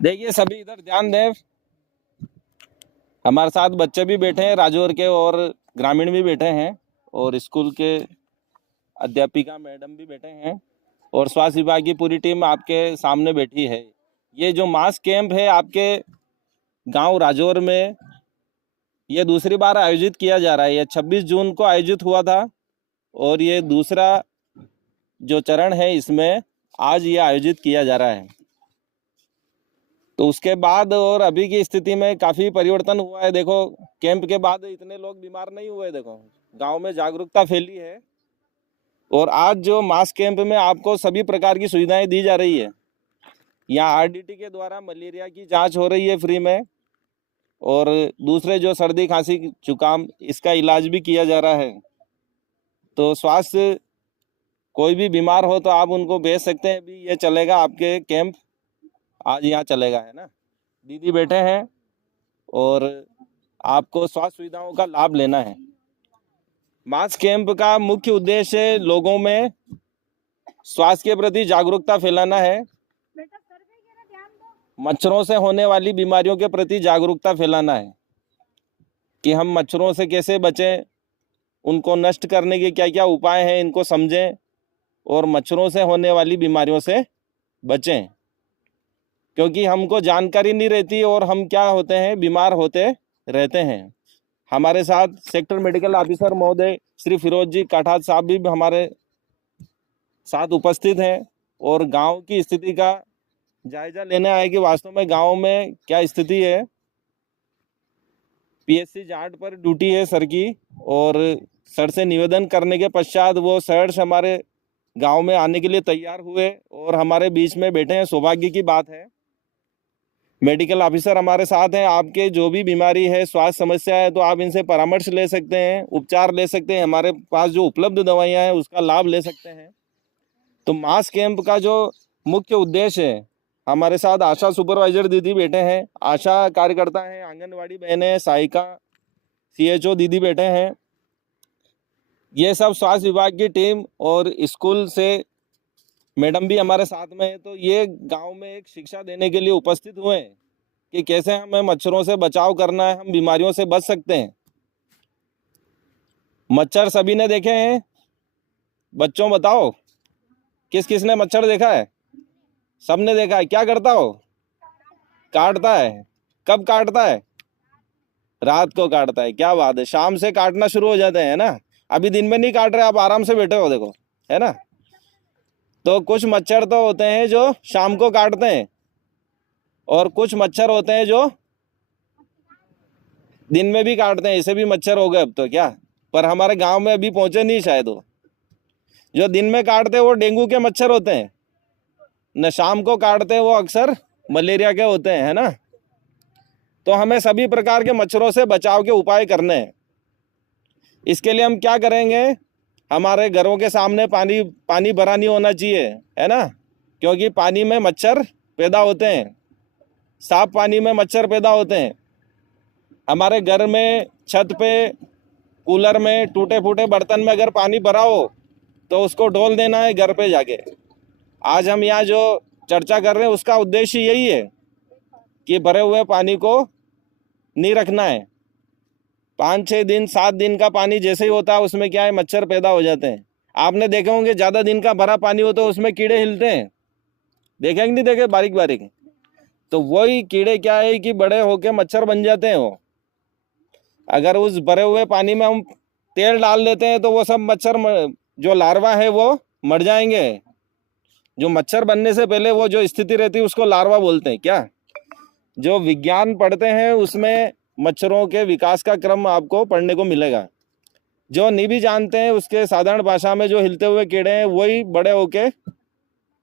देखिए सभी इधर ध्यान दें। हमारे साथ बच्चे भी बैठे हैं, राजौर के और ग्रामीण भी बैठे हैं, और स्कूल के अध्यापिका मैडम भी बैठे हैं, और स्वास्थ्य विभाग की पूरी टीम आपके सामने बैठी है। ये जो मास कैंप है आपके गांव राजौर में, ये दूसरी बार आयोजित किया जा रहा है। ये 26 जून को आयोजित हुआ था, और ये दूसरा जो चरण है इसमें आज ये आयोजित किया जा रहा है। तो उसके बाद और अभी की स्थिति में काफ़ी परिवर्तन हुआ है। देखो, कैंप के बाद इतने लोग बीमार नहीं हुए। देखो, गांव में जागरूकता फैली है, और आज जो मास कैंप में आपको सभी प्रकार की सुविधाएं दी जा रही है। यहाँ आरडीटी के द्वारा मलेरिया की जांच हो रही है फ्री में, और दूसरे जो सर्दी खांसी जुकाम इसका इलाज भी किया जा रहा है। तो स्वास्थ्य कोई भी बीमार हो तो आप उनको भेज सकते हैं। अभी ये चलेगा आपके कैंप, आज यहाँ चलेगा, है ना। दीदी बैठे हैं, और आपको स्वास्थ्य सुविधाओं का लाभ लेना है। मास कैंप का मुख्य उद्देश्य लोगों में स्वास्थ्य के प्रति जागरूकता फैलाना है। मच्छरों से होने वाली बीमारियों के प्रति जागरूकता फैलाना है कि हम मच्छरों से कैसे बचें, उनको नष्ट करने के क्या क्या उपाय हैं इनको समझें, और मच्छरों से होने वाली बीमारियों से बचें। क्योंकि हमको जानकारी नहीं रहती और हम क्या होते हैं, बीमार होते रहते हैं। हमारे साथ सेक्टर मेडिकल ऑफिसर महोदय श्री फिरोज जी काठात साहब भी हमारे साथ उपस्थित हैं, और गांव की स्थिति का जायजा लेने आए कि वास्तव में गांव में क्या स्थिति है। पीएससी जाट पर ड्यूटी है सर की, और सर से निवेदन करने के पश्चात वो सर हमारे गांव में आने के लिए तैयार हुए और हमारे बीच में बैठे हैं। सौभाग्य की बात है। मेडिकल ऑफिसर हमारे साथ हैं। आपके जो भी बीमारी है, स्वास्थ्य समस्या है, तो आप इनसे परामर्श ले सकते हैं, उपचार ले सकते हैं। हमारे पास जो उपलब्ध दवाइयाँ हैं उसका लाभ ले सकते हैं। तो मास कैंप का जो मुख्य उद्देश्य है, हमारे साथ आशा सुपरवाइजर दीदी बैठे हैं, आशा कार्यकर्ता हैं, आंगनवाड़ी बहनें, सहायिका, सीएचओ दीदी बैठे हैं। ये सब स्वास्थ्य विभाग की टीम और स्कूल से मैडम भी हमारे साथ में है। तो ये गांव में एक शिक्षा देने के लिए उपस्थित हुए हैं कि कैसे हमें मच्छरों से बचाव करना है, हम बीमारियों से बच सकते हैं। मच्छर सभी ने देखे हैं? बच्चों बताओ, किस किस ने मच्छर देखा है? सबने देखा है। क्या करता हो? काटता है। कब काटता है? रात को काटता है। क्या बात है, शाम से काटना शुरू हो जाते हैं ना। अभी दिन में नहीं काट रहे, आप आराम से बैठे हो, देखो, है ना। तो कुछ मच्छर तो होते हैं जो शाम को काटते हैं, और कुछ मच्छर होते हैं जो दिन में भी काटते हैं। ऐसे भी मच्छर हो गए अब तो, क्या, पर हमारे गांव में अभी पहुंचे नहीं शायद। वो जो दिन में काटते हैं वो डेंगू के मच्छर होते हैं, न शाम को काटते हैं वो अक्सर मलेरिया के होते हैं, है ना। तो हमें सभी प्रकार के मच्छरों से बचाव के उपाय करने हैं। इसके लिए हम क्या करेंगे, हमारे घरों के सामने पानी भरा नहीं होना चाहिए, है ना, क्योंकि पानी में मच्छर पैदा होते हैं, साफ पानी में मच्छर पैदा होते हैं। हमारे घर में, छत पे, कूलर में, टूटे फूटे बर्तन में अगर पानी भरा हो तो उसको ढोल देना है घर पे जाके। आज हम यहाँ जो चर्चा कर रहे हैं उसका उद्देश्य यही है कि भरे हुए पानी को नहीं रखना है। 5-6 दिन 7 दिन का पानी जैसे ही होता है उसमें क्या है, मच्छर पैदा हो जाते हैं। आपने देखे होंगे ज़्यादा दिन का भरा पानी हो तो उसमें कीड़े हिलते हैं, देखे कि नहीं देखे, बारीक बारीक। तो वही कीड़े क्या है कि बड़े होके मच्छर बन जाते हैं वो। अगर उस भरे हुए पानी में हम तेल डाल देते हैं तो वो सब मच्छर जो लार्वा है वो मर जाएंगे। जो मच्छर बनने से पहले वो जो स्थिति रहती है उसको लार्वा बोलते हैं। क्या, जो विज्ञान पढ़ते हैं उसमें मच्छरों के विकास का क्रम आपको पढ़ने को मिलेगा। जो नहीं भी जानते हैं उसके साधारण भाषा में जो हिलते हुए कीड़े हैं वही बड़े होके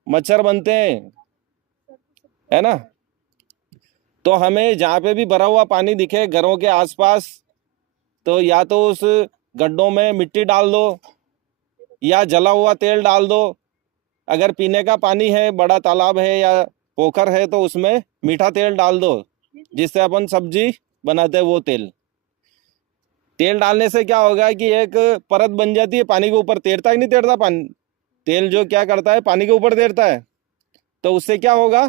मच्छर बनते हैं, है ना। तो हमें जहाँ पे भी भरा हुआ पानी दिखे घरों के आसपास, तो या तो उस गड्ढों में मिट्टी डाल दो या जला हुआ तेल डाल दो। अगर पीने का पानी है, बड़ा तालाब है या पोखर है, तो उसमें मीठा तेल डाल दो, जिससे अपन सब्जी बनाते हैं वो तेल। तेल डालने से क्या होगा कि एक परत बन जाती है पानी के ऊपर। तैरता ही नहीं तैरता पानी, तेल जो क्या करता है पानी के ऊपर तैरता है। तो उससे क्या होगा,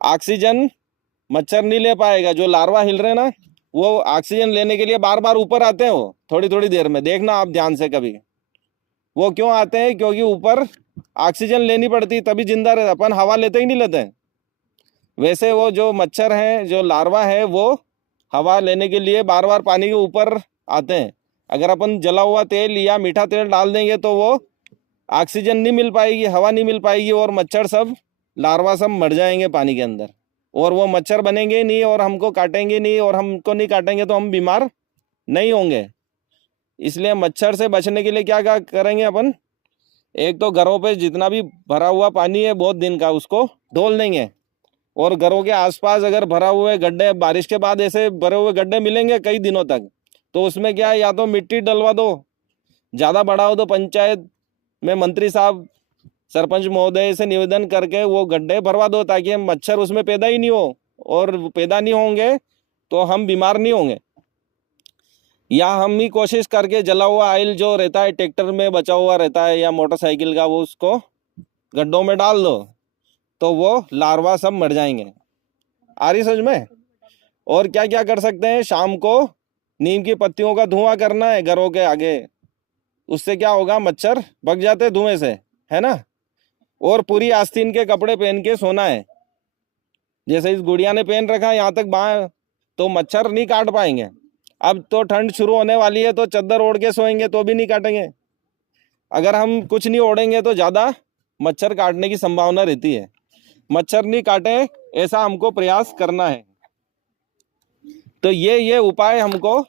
ऑक्सीजन मच्छर नहीं ले पाएगा। जो लार्वा हिल रहे हैं ना, वो ऑक्सीजन लेने के लिए बार बार ऊपर आते हैं। वो थोड़ी थोड़ी देर में देखना आप ध्यान से कभी, वो क्यों आते हैं? क्योंकि ऊपर ऑक्सीजन लेनी पड़ती, तभी जिंदा रहता। अपन हवा लेते ही नहीं लेते हैं। वैसे वो जो मच्छर हैं, जो लार्वा है, वो हवा लेने के लिए बार बार पानी के ऊपर आते हैं। अगर अपन जला हुआ तेल या मीठा तेल डाल देंगे तो वो ऑक्सीजन नहीं मिल पाएगी, हवा नहीं मिल पाएगी, और मच्छर सब, लार्वा सब मर जाएंगे पानी के अंदर, और वो मच्छर बनेंगे नहीं और हमको काटेंगे नहीं, और हमको नहीं काटेंगे तो हम बीमार नहीं होंगे। इसलिए मच्छर से बचने के लिए क्या क्या करेंगे अपन? एक तो घरों पे जितना भी भरा हुआ पानी है बहुत दिन का, उसको ढोल देंगे। और घरों के आसपास अगर भरा हुए गड्ढे, बारिश के बाद ऐसे भरे हुए गड्ढे मिलेंगे कई दिनों तक, तो उसमें क्या है, या तो मिट्टी डलवा दो, ज़्यादा बड़ा हो तो पंचायत में मंत्री साहब, सरपंच महोदय से निवेदन करके वो गड्ढे भरवा दो, ताकि मच्छर उसमें पैदा ही नहीं हो, और पैदा नहीं होंगे तो हम बीमार नहीं होंगे। या हम ही कोशिश करके जला हुआ ऑयल जो रहता है ट्रैक्टर में बचा हुआ रहता है या मोटरसाइकिल का, वो उसको गड्ढों में डाल दो, तो वो लार्वा सब मर जाएंगे। आ रही समझ में? और क्या क्या कर सकते हैं? शाम को नीम की पत्तियों का धुआं करना है घरों के आगे, उससे क्या होगा, मच्छर भग जाते हैं धुएं से, है ना। और पूरी आस्तीन के कपड़े पहन के सोना है, जैसे इस गुड़िया ने पहन रखा है यहाँ तक बाँह, तो मच्छर नहीं काट पाएंगे। अब तो ठंड शुरू होने वाली है, तो चद्दर ओढ़ के सोएंगे तो भी नहीं काटेंगे। अगर हम कुछ नहीं ओढ़ेंगे तो ज़्यादा मच्छर काटने की संभावना रहती है। मच्छर नहीं काटे ऐसा हमको प्रयास करना है। तो ये उपाय हमको